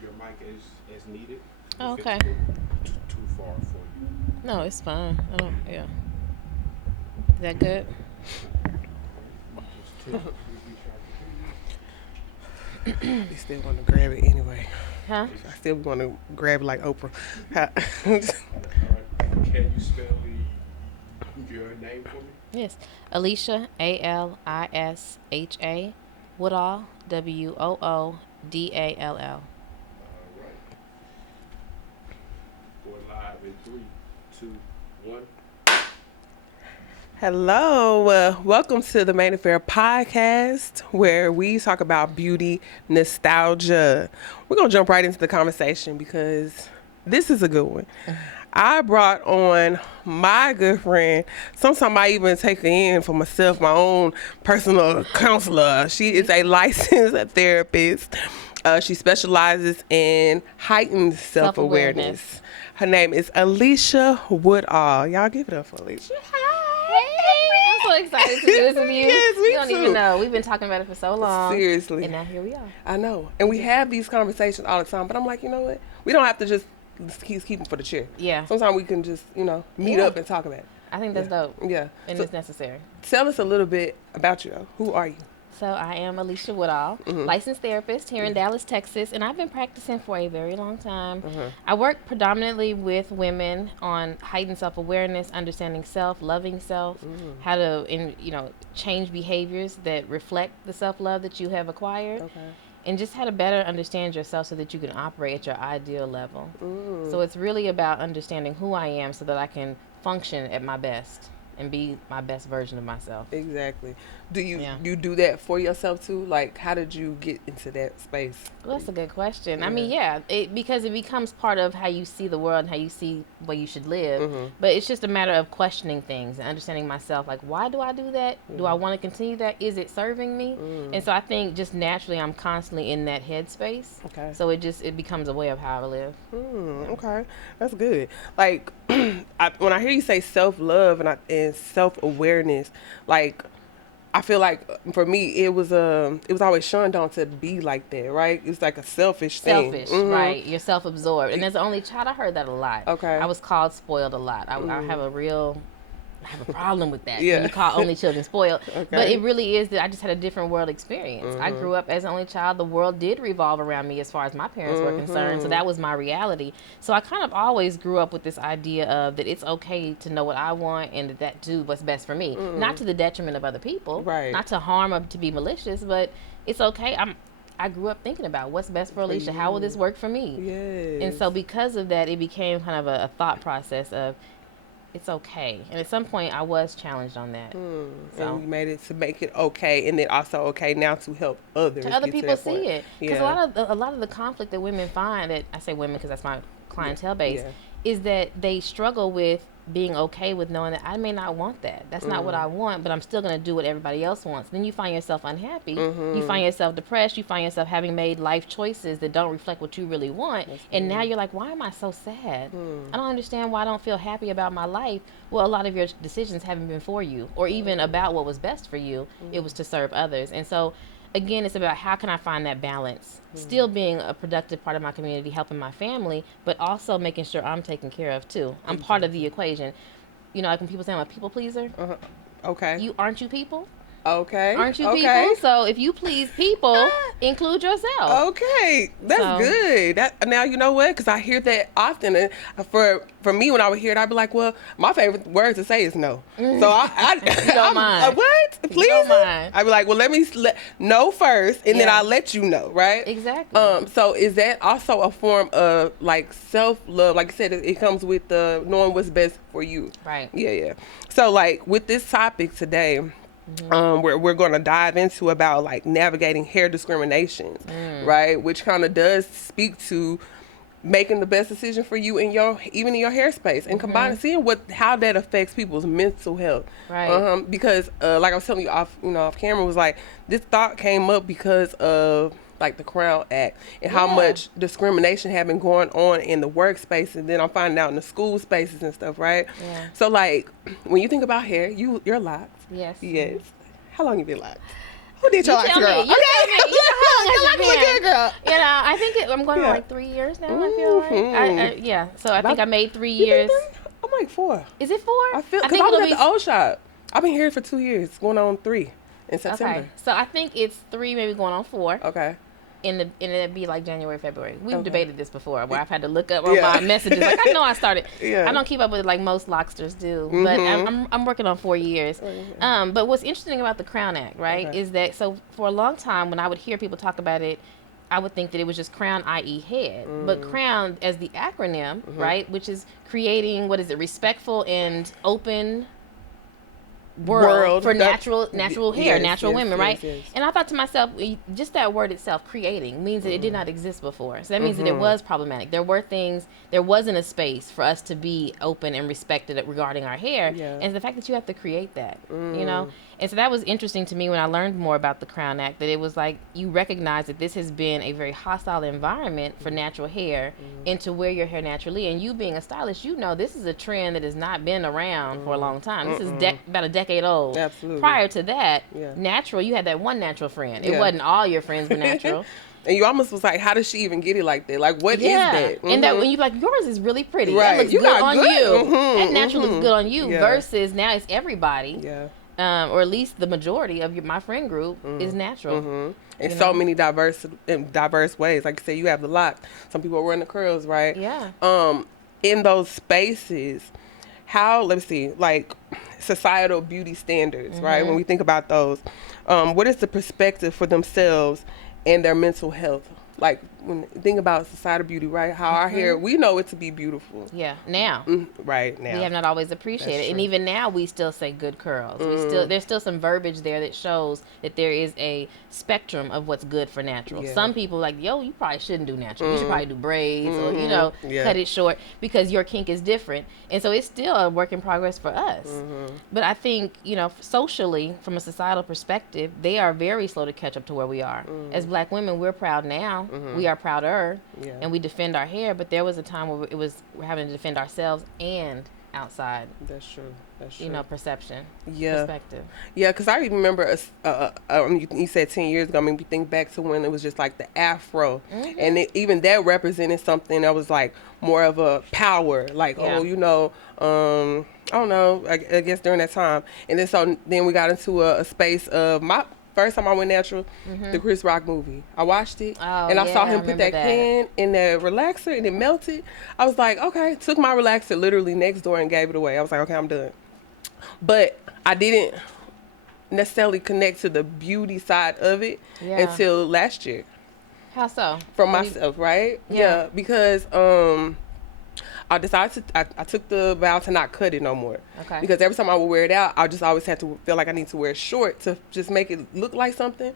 your mic as needed. Oh, If it's okay. too far for you. No, it's fine. I don't. Yeah. Is that good? You just tell me we try to hear We still want to grab it anyway. Huh? you. I still want to grab it like Oprah. All right. Can you spell your name for me? Yes. Alisha, Alisha. Woodall, Woodall. All right. Going live in three, two, one. Hello, welcome to the Main Affair podcast, where we talk about beauty nostalgia. We're gonna jump right into the conversation because this is a good one. I brought on my good friend. Sometimes I even take her in for myself, my own personal counselor. She is a licensed therapist. She specializes in heightened Self-awareness. self-awareness. Her name is Alisha Woodall. Y'all give it up for Alisha. Hey, I'm so excited to do this with you. Yes, me You don't too. even know. We've been talking about it for so long. Seriously. And now here we are. I know. And we have these conversations all the time, but I'm like, you know what? We don't have to just keep them for the chair. Yeah. Sometimes we can just, meet Yeah. up and talk about it. I think that's dope. Yeah. And So it's necessary. tell us a little bit about you. Who are you? So I am Alisha Woodall, licensed therapist here in Dallas, Texas, and I've been practicing for a very long time. I work predominantly with women on heightened self-awareness, understanding self, loving self, how to change behaviors that reflect the self-love that you have acquired. Okay. And just how to better understand yourself so that you can operate at your ideal level. So it's really about understanding who I am so that I can function at my best and be my best version of myself. Exactly. Do you Yeah. you do that for yourself too? Like, how did you get into that space? Well, that's a good question. Yeah. I mean, because it becomes part of how you see the world and how you see where you should live. Mm-hmm. But it's just a matter of questioning things and understanding myself. Like, why do I do that? Do I want to continue that? Is it serving me? And so I think just naturally I'm constantly in that headspace. Okay. So it becomes a way of how I live. Okay, that's good. Like, when I hear you say self-love and self-awareness, like, I feel like for me it was always shunned on to be like that, right? It's like a selfish thing. Selfish, right? You're self-absorbed, and as the only child, I heard that a lot. Okay. I was called spoiled a lot. I have a problem with that. Yeah. When you call only children spoiled. Okay. But it really is that I just had a different world experience. I grew up as an only child. The world did revolve around me as far as my parents were concerned. So that was my reality. So I kind of always grew up with this idea of that it's okay to know what I want and that do what's best for me. Not to the detriment of other people. Right. Not to harm or to be malicious, but it's okay. I grew up thinking about what's best for Alisha. How will this work for me? Yes. And so because of that, it became kind of a thought process of it's okay. And at some point, I was challenged on that. So And you made it to make it okay, and then also okay now to help others. to other get people that point. see it, because Yeah. a lot of the conflict that women find, that I say women because that's my clientele base, Yeah. is that they struggle with being okay with knowing that I may not want that. That's not what I want, but I'm still going to do what everybody else wants. Then you find yourself unhappy. You find yourself depressed. You find yourself having made life choices that don't reflect what you really want. And now you're like, why am I so sad? I don't understand why I don't feel happy about my life. Well, a lot of your decisions haven't been for you or even about what was best for you. It was to serve others. And so again, it's about how can I find that balance, still being a productive part of my community, helping my family, but also making sure I'm taken care of too. I'm part of the equation. You know, like when people say I'm a people pleaser, Okay. aren't you people? Okay. Aren't you okay. people? So if you please people, include yourself. Okay, that's So- good. That now you know what? Because I hear that often. And for me, when I would hear it, I'd be like, "Well, my favorite word to say is no." So I don't I'm, mind. what? Please? don't mind. I'd be like, "Well, let me know first, and then Yeah. I'll let you know." Right? Exactly. So is that also a form of like self-love? Like you said, it comes with knowing what's best for you. Right. Yeah. So like with this topic today. We're going to dive into about like navigating hair discrimination, right? Which kind of does speak to making the best decision for you in your hair space and combining seeing how that affects people's mental health. Right. Because like I was telling you off camera, was like this thought came up because of like the Crown Act and how Yeah. much discrimination had been going on in the workspace, and then I'm finding out in the school spaces and stuff, right? Yeah. So like when you think about hair, you're locked. Yes. Yes. How long you been locked? Who did your You life, tell girl? me. You tell me. You know how long has Like it a been? good girl. You know, I think I'm going on like 3 years now. I feel like. Yeah. So I think I made 3 You years. think 3? I'm like 4. Is it 4? I feel, because think I was it'll at the old shop. I've been here for 2 years, going on 3 in September. Okay. So I think it's 3, maybe going on 4. Okay. And it'd be like January, February. We've Okay. debated this before, where I've had to look up on my messages. Like I know I started. Yeah. I don't keep up with it like most locksters do, but I'm working on 4 years. But what's interesting about the Crown Act, right, is that so for a long time when I would hear people talk about it, I would think that it was just Crown, i.e. head. But Crown as the acronym, right, which is creating, respectful and open world for natural hair, natural women, right? Yes. And I thought to myself, just that word itself, creating, means that it did not exist before. So that means that it was problematic. There wasn't a space for us to be open and respected regarding our hair. Yeah. And the fact that you have to create that, you know? And so that was interesting to me when I learned more about the Crown Act, that it was like you recognize that this has been a very hostile environment for natural hair and to wear your hair naturally. And you being a stylist, you know this is a trend that has not been around for a long time. This is about a decade old. Absolutely. Prior to that, natural, you had that one natural friend. It wasn't all your friends were natural. And you almost was like, how does she even get it like that? Like, what is that? And that when you like, yours is really pretty. Right. That looks You good on good. you. That natural looks good on you versus now it's everybody. Yeah. Or at least the majority of my friend group is natural. In so many diverse ways. Like you say, you have the lock. Some people wearing the curls, right? Yeah. In those spaces, let's see, like societal beauty standards, right? When we think about those, what is the perspective for themselves and their mental health? Like when you think about societal beauty, right? How our hair, we know it to be beautiful. Yeah, now. Right, now. We have not always appreciated it. And even now we still say good curls. There's still some verbiage there that shows that there is a spectrum of what's good for natural. Yeah. Some people like, yo, you probably shouldn't do natural. You should probably do braids or, cut it short because your kink is different. And so it's still a work in progress for us. But I think, socially, from a societal perspective, they are very slow to catch up to where we are. As Black women, we're proud now. We are prouder and we defend our hair, but there was a time where we're having to defend ourselves and outside. That's true. Perception. Yeah. Perspective. Yeah, because I even remember, you said 10 years ago, I mean, we think back to when it was just like the afro. And even that represented something that was like more of a power. Like, I don't know, I guess during that time. And then we got into a space of my first time I went natural, the Chris Rock movie. I watched it, and I saw him put that pen in the relaxer, and it melted. I was like, okay. Took my relaxer literally next door and gave it away. I was like, okay, I'm done. But I didn't necessarily connect to the beauty side of it until last year. How so? From myself, right? Yeah, because I decided I took the vow to not cut it no more. Okay. Because every time I would wear it out, I just always had to feel like I need to wear it short to just make it look like something.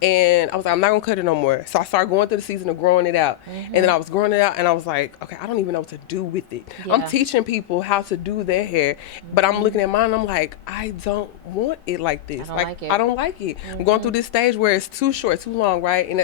And I was like, I'm not going to cut it no more. So I started going through the season of growing it out. And then I was growing it out and I was like, okay, I don't even know what to do with it. Yeah. I'm teaching people how to do their hair, but I'm looking at mine and I'm like, I don't want it like this. I don't like it. I'm going through this stage where it's too short, too long, right? And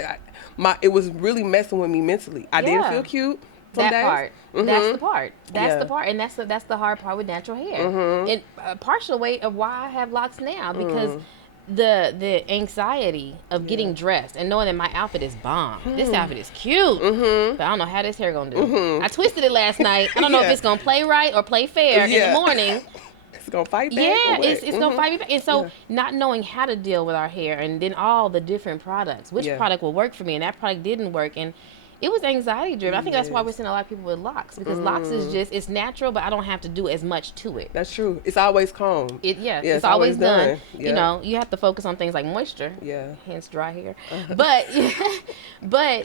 it was really messing with me mentally. I didn't feel cute. That part. That's the part. That's the part. And that's the hard part with natural hair. And a partial way of why I have locks now, because the anxiety of getting dressed and knowing that my outfit is bomb. This outfit is cute. But I don't know how this hair gonna do. I twisted it last night. I don't know if it's gonna play right or play fair in the morning. It's gonna fight back. Yeah, it's gonna fight me back. And so not knowing how to deal with our hair and then all the different products, which product will work for me, and that product didn't work, and it was anxiety driven. I think that's why we're seeing a lot of people with locks, because locks is just, it's natural, but I don't have to do as much to it. That's true. It's always combed. It's always done. Yeah. You have to focus on things like moisture. Yeah. Hence dry hair. But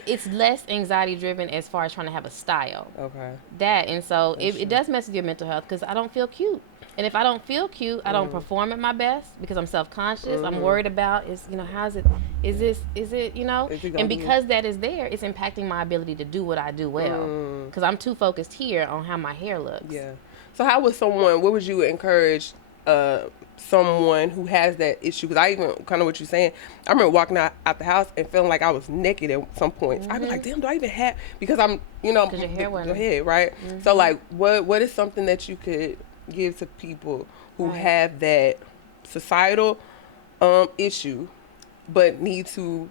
it's less anxiety driven as far as trying to have a style. Okay. And so it does mess with your mental health, because I don't feel cute. And if I don't feel cute, I don't perform at my best because I'm self-conscious. I'm worried about how's it, is it, and because that is there, it's impacting my ability to do what I do well, because I'm too focused here on how my hair looks. Yeah. So what would you encourage someone who has that issue? Because I even kind of what you're saying, I remember walking out the house and feeling like I was naked at some points. I'd be like, damn, do I even have, because I'm, because your hair wasn't. Your head, right? So like, what is something that you could give to people who have that societal issue but need to,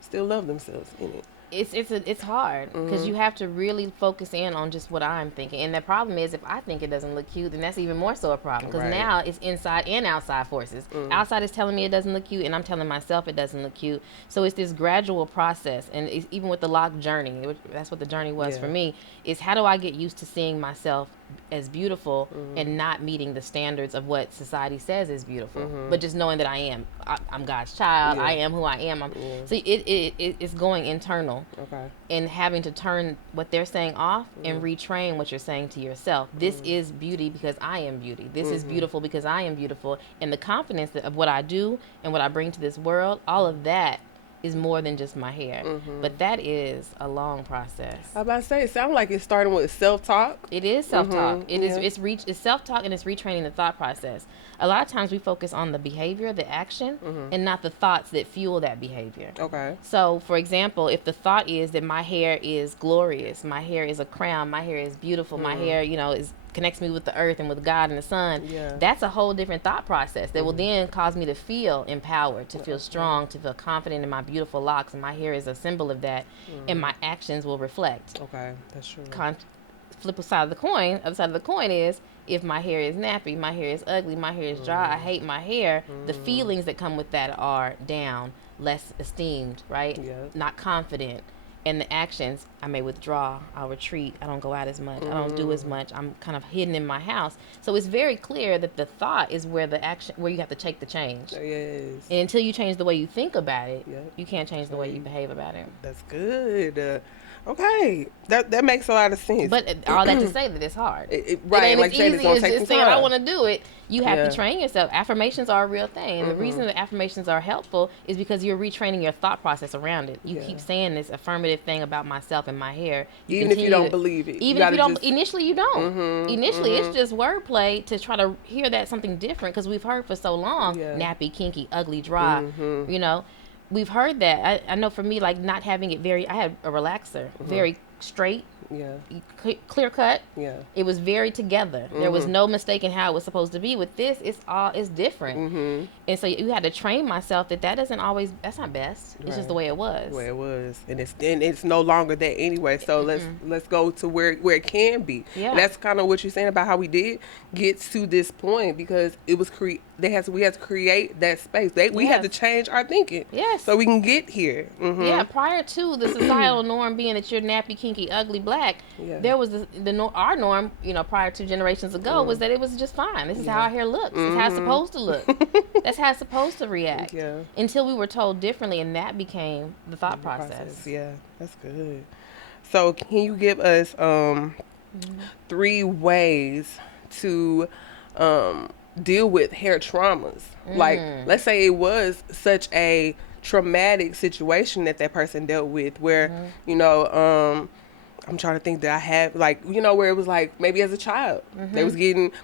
still love themselves in it. It's hard because you have to really focus in on just what I'm thinking, and the problem is if I think it doesn't look cute, then that's even more so a problem because Right. now it's inside and outside forces. Outside is telling me it doesn't look cute, and I'm telling myself it doesn't look cute. So it's this gradual process, and it's, even with the lock journey, that's what the journey was for me. Is how do I get used to seeing myself as beautiful and not meeting the standards of what society says is beautiful, but just knowing that I'm God's child. I am who I am. So it's going internal. Okay. And having to turn what they're saying off and retrain what you're saying to yourself. This is beauty because I am beauty. This is beautiful because I am beautiful. And the confidence of what I do and what I bring to this world, all of that is more than just my hair. But that is a long process. I was about to say, it sounds like it's starting with self-talk. It is self-talk. It's self-talk, and it's retraining the thought process. A lot of times we focus on the behavior, the action, and not the thoughts that fuel that behavior. Okay. So, for example, if the thought is that my hair is glorious, my hair is a crown, my hair is beautiful, my hair, is connects me with the earth and with God and the sun, that's a whole different thought process that will then cause me to feel empowered, to feel strong, to feel confident in my beautiful locks, and my hair is a symbol of that, and my actions will reflect. Okay, that's true. Flip side of the coin, other side of the coin is if my hair is nappy, my hair is ugly, my hair is dry, I hate my hair, the feelings that come with that are down, less esteemed, right? Not confident. And the actions, I may withdraw, I'll retreat, I don't go out as much, I don't do as much, I'm kind of hidden in my house. So it's very clear that the thought is where you have to take the change. Yes. And until you change the way you think about it, you can't change the way you behave about it. That's good. Okay, that makes a lot of sense. But all that to say that it's hard. Right, It ain't like as you said, easy it's gonna as take just some saying I time. want to do it. You have to train yourself. Affirmations are a real thing. And the reason that affirmations are helpful is because you're retraining your thought process around it. You keep saying this affirmative thing about myself and my hair. Even if you don't believe it. Even if you don't, initially you don't. Initially it's just wordplay to try to hear that something different because we've heard for so long, nappy, kinky, ugly, dry, We've heard that. I know for me, like not having it I had a relaxer, very straight, clear cut. It was very together. There was no mistaking how it was supposed to be. With this, it's different. And so you had to train myself that doesn't always, that's not best. It's just the way it was. The way it was, and it's no longer that anyway. So let's go to where it can be. And that's kind of what you're saying about how we did get to this point because it was we had to create that space. We had to change our thinking. Yes. So we can get here. Yeah. Prior to the societal norm being that you're nappy, kinky, ugly, black, there was our norm, prior to generations ago was that it was just fine. This is how our hair looks. It's how it's supposed to look. That's how it's supposed to react. Until we were told differently, and that became the thought process. Yeah, that's good. So can you give us 3 ways to deal with hair traumas? Like, let's say it was such a traumatic situation that person dealt with where, I'm trying to think that I have, like, where it was like maybe as a child, they was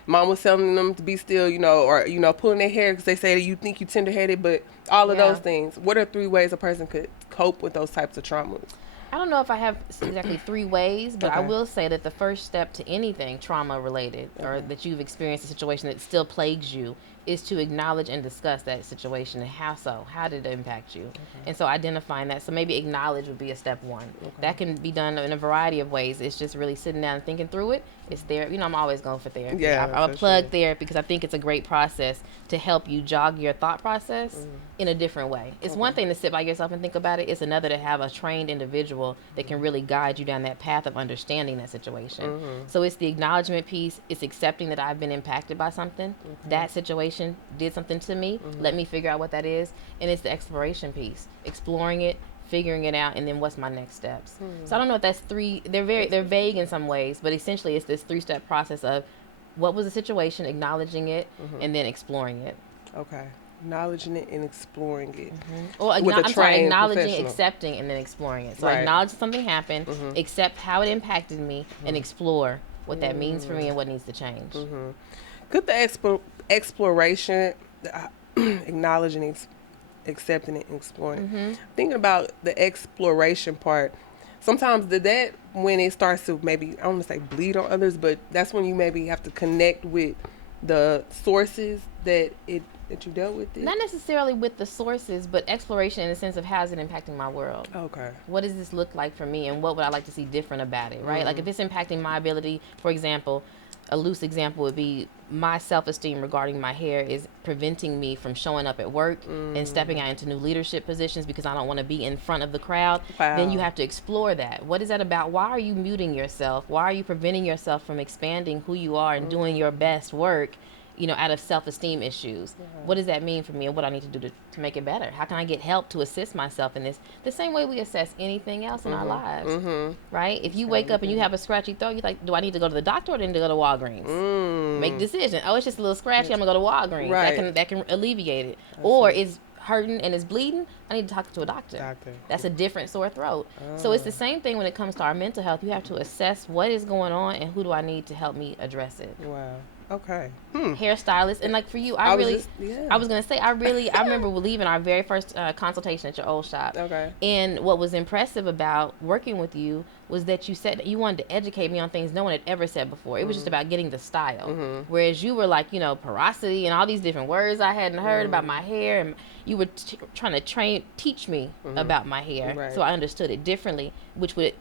mom was telling them to be still, or, pulling their hair because they say that you think you tender-headed, but all of those things. What are 3 ways a person could cope with those types of traumas? I don't know if I have exactly 3 ways, but I will say that the first step to anything trauma related or that you've experienced a situation that still plagues you is to acknowledge and discuss that situation and how did it impact you? And so identifying that. So maybe acknowledge would be a step 1. That can be done in a variety of ways. It's just really sitting down and thinking through it. It's therapy. I'm always going for therapy. Yeah, I'm a plug therapy because I think it's a great process to help you jog your thought process in a different way. It's one thing to sit by yourself and think about it. It's another to have a trained individual that can really guide you down that path of understanding that situation. So it's the acknowledgement piece. It's accepting that I've been impacted by something. That situation did something to me. Let me figure out what that is. And it's the exploration piece. Exploring it, figuring it out, and then what's my next steps. So I don't know if that's 3. They're vague in some ways, but essentially it's this 3-step process of what was the situation, acknowledging it, and then exploring it. Okay. Acknowledging it and exploring it. Or acknowledging, professional. accepting, and then exploring it. So acknowledge something happened, accept how it impacted me, and explore what that means for me and what needs to change. Could the exploration, acknowledging, accepting it, and exploring. Thinking about the exploration part, sometimes that when it starts to maybe, I don't want to say bleed on others, but that's when you maybe have to connect with the sources that it that you dealt with it? Not necessarily with the sources, but exploration in the sense of how's it impacting my world. Okay. What does this look like for me, and what would I like to see different about it, right? Like if it's impacting my ability, for example, a loose example would be my self-esteem regarding my hair is preventing me from showing up at work and stepping out into new leadership positions because I don't want to be in front of the crowd. Wow. Then you have to explore that. What is that about? Why are you muting yourself? Why are you preventing yourself from expanding who you are and doing your best work, you know, out of self-esteem issues? What does that mean for me, and what I need to do to make it better? How can I get help to assist myself in this? The same way we assess anything else in our lives, right? If you wake up and you have a scratchy throat, you're like, do I need to go to the doctor or do I need to go to Walgreens? Make a decision. Oh, it's just a little scratchy, I'm gonna go to Walgreens. Right. That can alleviate it. Or it's hurting and it's bleeding, I need to talk to a doctor. That's a different sore throat. So it's the same thing when it comes to our mental health. You have to assess what is going on and who do I need to help me address it. Wow. Okay. Hairstylist, and like for you, I was gonna say I remember leaving our very first consultation at your old shop. Okay. And what was impressive about working with you was that you said that you wanted to educate me on things no one had ever said before. It was just about getting the style. Whereas you were like, you know, porosity and all these different words I hadn't heard about my hair, and you were trying to teach me about my hair, so I understood it differently, which would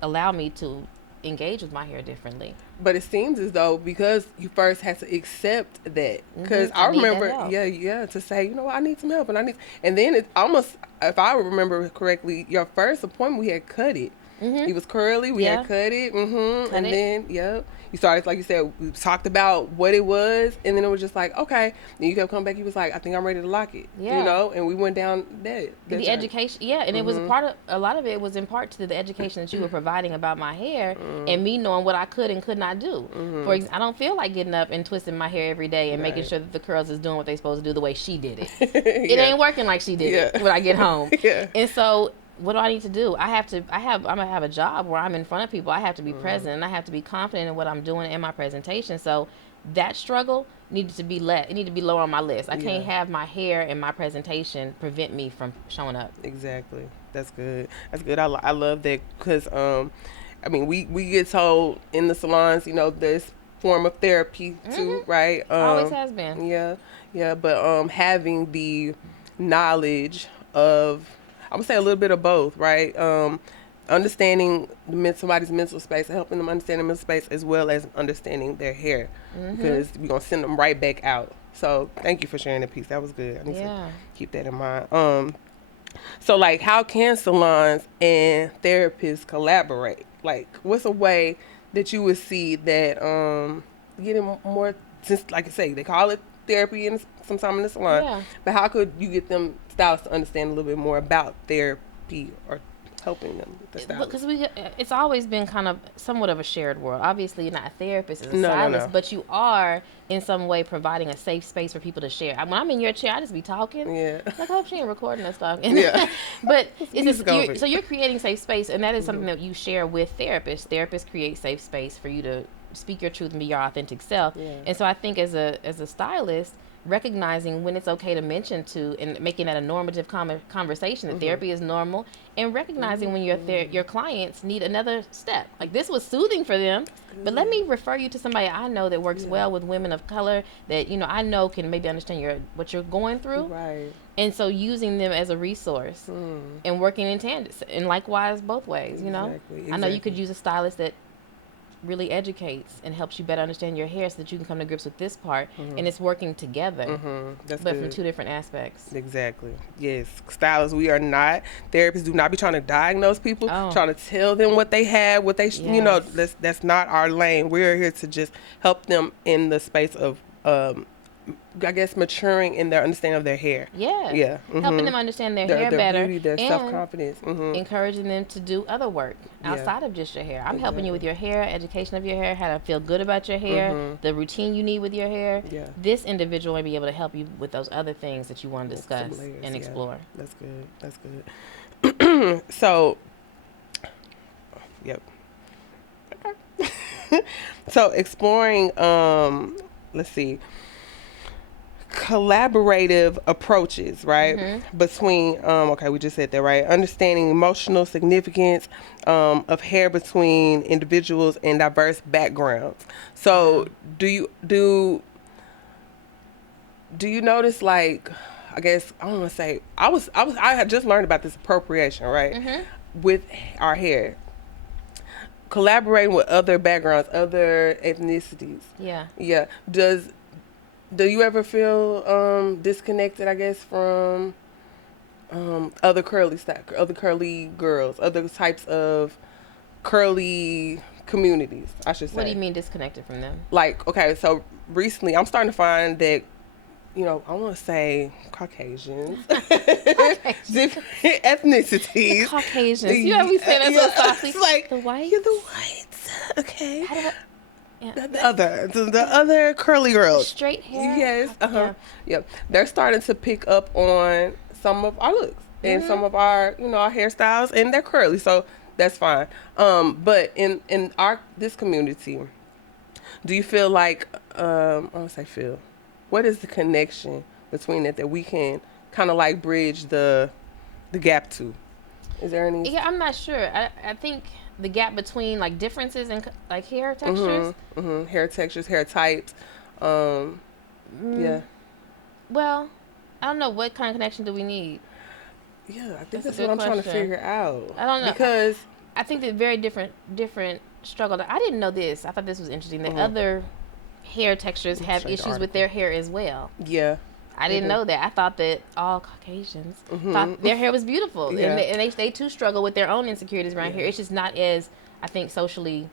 allow me to engage with my hair differently. But it seems as though because you first had to accept that, because I remember, to say, you know what, I need some help, and then it almost, if I remember correctly, your first appointment we had cut it. It was curly. We had cut it. Then, you started, like you said, we talked about what it was, and then it was just like, okay. Then you kept coming back. He was like, I think I'm ready to lock it. You know, and we went down that the education, and it was a lot of it was in part to the education that you were providing about my hair and me knowing what I could and could not do. For example, I don't feel like getting up and twisting my hair every day and making sure that the curls is doing what they're supposed to do the way she did it. It ain't working like she did it when I get home. And so, what do I need to do? I'm gonna have a job where I'm in front of people. I have to be present, and I have to be confident in what I'm doing in my presentation. So that struggle needed to be it needed to be lower on my list. I can't have my hair and my presentation prevent me from showing up. Exactly. That's good. I love that, because I mean, we get told in the salons, you know, this form of therapy too, right? Always has been. Yeah. But having the knowledge of, I would say a little bit of both, right? Understanding somebody's mental space, helping them understand their mental space, as well as understanding their hair, because we're going to send them right back out. So thank you for sharing that piece. That was good. I need to keep that in mind. So, like, how can salons and therapists collaborate? Like, what's a way that you would see that getting more, since, like I say, they call it therapy in sometime in the salon, but how could you get them stylists to understand a little bit more about therapy, or helping them with the stylist? Because it's always been kind of somewhat of a shared world. Obviously, you're not a therapist as a stylist, but you are in some way providing a safe space for people to share. When I'm in your chair, I just be talking. Like, I hope she ain't recording us talking. But so you're creating safe space, and that is something that you share with therapists. Therapists create safe space for you to speak your truth and be your authentic self. And so I think as a stylist, recognizing when it's okay to mention to, and making that a normative conversation that therapy is normal, and recognizing when your clients need another step. Like, this was soothing for them, but let me refer you to somebody I know that works well with women of color, that, you know, I know can maybe understand what you're going through. Right. And so using them as a resource and working in tandem, and likewise both ways, you know. I know you could use a stylist that really educates and helps you better understand your hair so that you can come to grips with this part, and it's working together, but from two different aspects. Exactly. Yes. Stylists, we are not therapists. Do not be trying to diagnose people, trying to tell them what they have, what they, you know, that's not our lane. We're here to just help them in the space of, I guess, maturing in their understanding of their hair. Helping them understand their hair better, beauty, their self-confidence, encouraging them to do other work outside of just your hair. I'm helping you with your hair, education of your hair, how to feel good about your hair, the routine you need with your hair. This individual may be able to help you with those other things that you want to discuss and explore. That's good. So, so exploring, let's see, collaborative approaches, right? Between we just said that, right? Understanding emotional significance of hair between individuals and diverse backgrounds. So do do you notice, like, I guess I don't want to say I had just learned about this appropriation, right? With our hair, collaborating with other backgrounds, other ethnicities. Yeah. Yeah. Do you ever feel disconnected, I guess, from other other curly girls, other types of curly communities, I should say? What do you mean disconnected from them? Like, okay, so recently I'm starting to find that, you know, I want to say Caucasians, different ethnicities. Caucasians. You know, we say that so softly. It's like, the whites. you're the whites. Okay. Yeah. The other curly girls. Straight hair. Yes. Yeah. Yep. They're starting to pick up on some of our looks and some of our, you know, our hairstyles, and they're curly, so that's fine. But in this community, do you feel like I don't say feel? What is the connection between it that we can kind of like bridge the gap to? Is there any? Yeah, I'm not sure. I think the gap between like differences in like hair textures. Hair textures, hair types. Yeah. Well, I don't know, what kind of connection do we need? Yeah, I think That's that's a what good I'm trying to question. figure out. I don't know, because I think they're very different struggle. I didn't know this. I thought this was interesting. That other hair textures have show you the issues with their hair as well. yeah. I didn't know that. I thought that all Caucasians thought their hair was beautiful, Yeah. and they too struggle with their own insecurities around here. It's just not as, I think, socially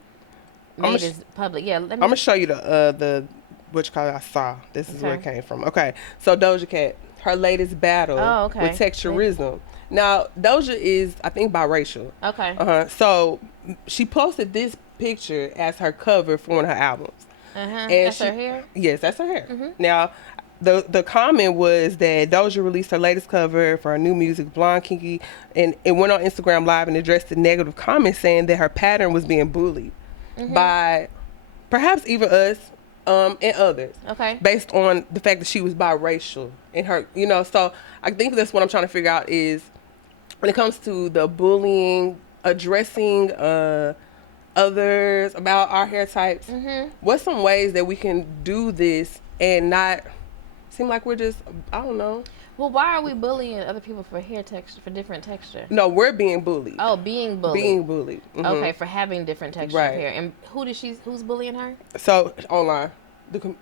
made as public. Yeah, I'm gonna show you the which color I saw. This is where it Okay. came from. Okay, so Doja Cat, her latest battle with texturism. Now Doja is, I think, biracial. Okay. So she posted this picture as her cover for one of her albums. And That's her hair? Yes, that's her hair. Now, the comment was that Doja released her latest cover for her new music, Blonde Kinky, and it went on Instagram Live and addressed the negative comments, saying that her pattern was being bullied by perhaps even us and others. Okay. Based on the fact that she was biracial and her, you know, so I think that's what I'm trying to figure out is when it comes to the bullying, addressing others about our hair types, what's some ways that we can do this and not seem like we're just, I don't know. Well, why are we bullying other people for hair texture, for different texture? No, we're being bullied. Oh, being bullied. Being bullied. Okay, for having different texture Right. of hair. And who's bullying her? So online,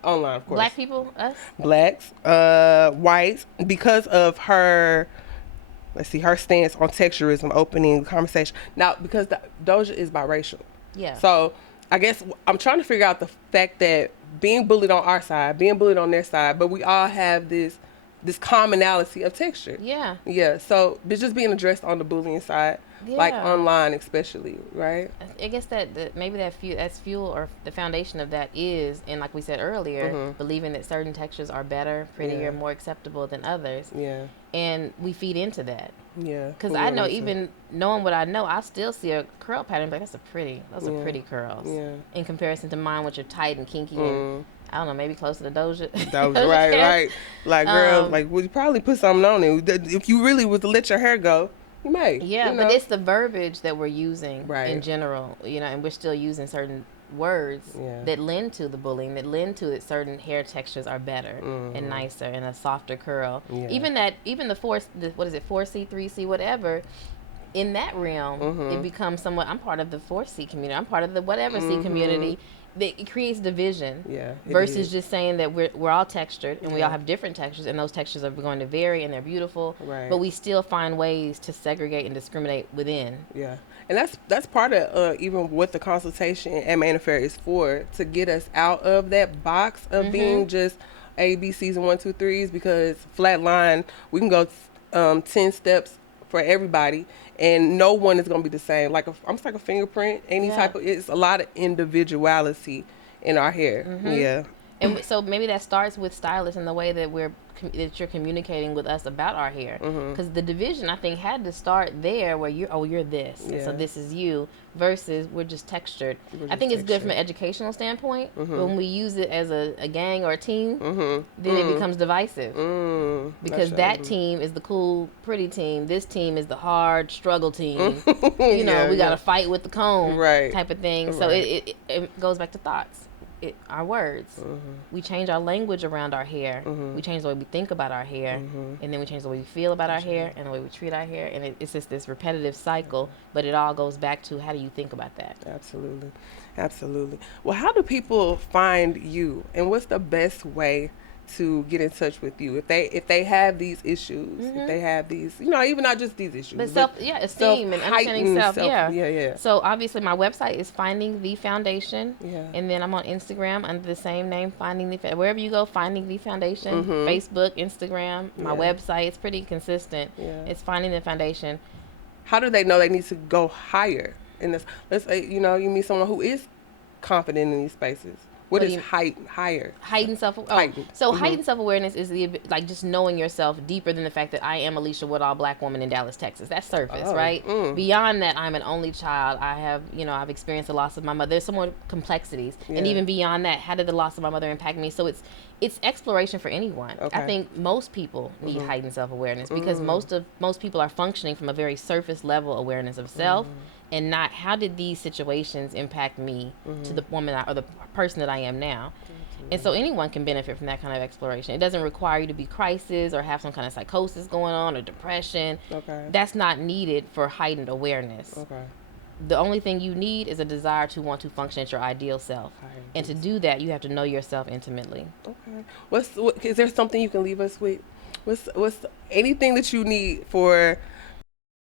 online, of course. Black people? Us? Blacks, whites, because of her, let's see, her stance on texturism, opening the conversation. Now, because Doja is biracial. Yeah. So I guess I'm trying to figure out the fact that being bullied on our side, being bullied on their side, but we all have this commonality of texture. Yeah. Yeah. So it's just being addressed on the bullying side, like Yeah. online especially, right? I guess that maybe that's fuel, or the foundation of that is, and like we said earlier, believing that certain textures are better, prettier, Yeah. more acceptable than others. Yeah. And we feed into that. Yeah. Because I know, even knowing what I know, I still see a curl pattern, but those are pretty curls. Yeah. In comparison to mine, which are tight and kinky and, I don't know, maybe closer to Doja. That was Doja right, Cat. right. Like, girl, like, would you probably put something on it? If you really was to let your hair go, you may. Yeah, you know? but it's the verbiage that we're using Right. in general, you know, and we're still using certain words Yeah. that lend to the bullying, that lend to that certain hair textures are better and nicer and a softer curl. Yeah. Even the 4C, 3C, whatever. In that realm, it becomes somewhat. I'm part of the 4C community. I'm part of the whatever C community. It creates division. Yeah, it versus is. just saying that we're all textured and we all have different textures, and those textures are going to vary and they're beautiful. Right. But we still find ways to segregate and discriminate within. Yeah, and that's part of even what the consultation and Main Affair is for, to get us out of that box of being just A, B, C's and 1, 2, 3s. Because flat line, we can go 10 steps for everybody, and no one is gonna be the same. Like almost like a fingerprint, any type of. It's a lot of individuality in our hair. Yeah. And so maybe that starts with stylists and the way that that you're communicating with us about our hair. Because the division, I think, had to start there, where you're this, and so Yeah. this is you, versus we're just textured. I think it's good from an educational standpoint. But when we use it as a gang or a team, then it becomes divisive. Because that team is the cool, pretty team. This team is the hard struggle team. You know, Yeah, we got yeah. to fight with the comb, Right. type of thing. So Right. it goes back to thoughts. our words. We change our language around our hair. We change the way we think about our hair, and then we change the way we feel about our hair and the way we treat our hair, and it's just this repetitive cycle. But it all goes back to how do you think about that? Absolutely. Absolutely. Well, how do people find you, and what's the best way to get in touch with you if they have these issues, if they have these, even not just these issues, But esteem and understanding self. Yeah. So obviously my website is Finding the Foundation. Yeah. And then I'm on Instagram under the same name, wherever you go, Finding the Foundation. Facebook, Instagram, my website. It's pretty consistent. Yeah. It's Finding the Foundation. How do they know they need to go higher in this? Let's say, you meet someone who is confident in these spaces. What is higher? Heightened self. Heightened self-awareness is just knowing yourself deeper than the fact that I am Alisha Woodall, black woman in Dallas, Texas. That's surface, right? Beyond that, I'm an only child. I have, I've experienced the loss of my mother. There's some more complexities, and even beyond that, how did the loss of my mother impact me? So it's exploration for anyone. Okay. I think most people need heightened self-awareness because most people are functioning from a very surface level awareness of self. And not how did these situations impact me to the woman or the person that I am now. And so anyone can benefit from that kind of exploration. It doesn't require you to be crisis or have some kind of psychosis going on or depression. Okay. That's not needed for heightened awareness. Okay. The only thing you need is a desire to want to function at your ideal self. And to do that, you have to know yourself intimately. Okay. Is there something you can leave us with? What's anything that you need for